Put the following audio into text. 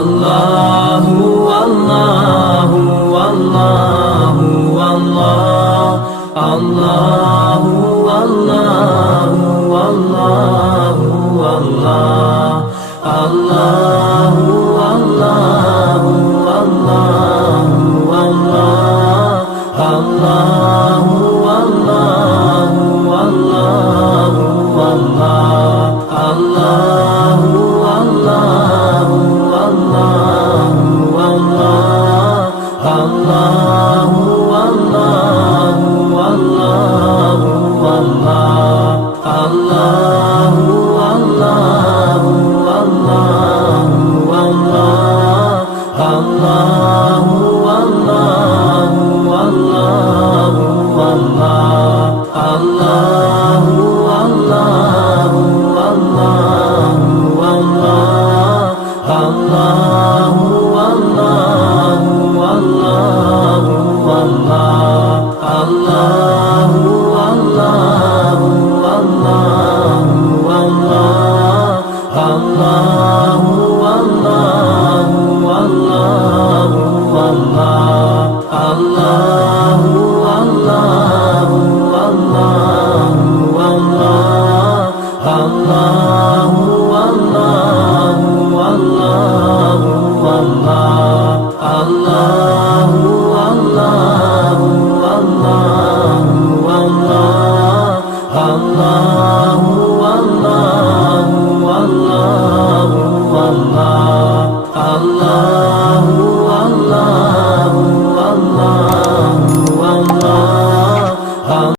الله والله والله والله الله والله والله والله الله والله والله والله الله والله والله والله الله والله والله والله الله والله والله والله الله والله والله والله الله والله والله والله الله والله والله والله الله والله والله والله الله والله والله والله الله والله والله والله الله والله والله والله الله والله والله والله الله والله والله والله الله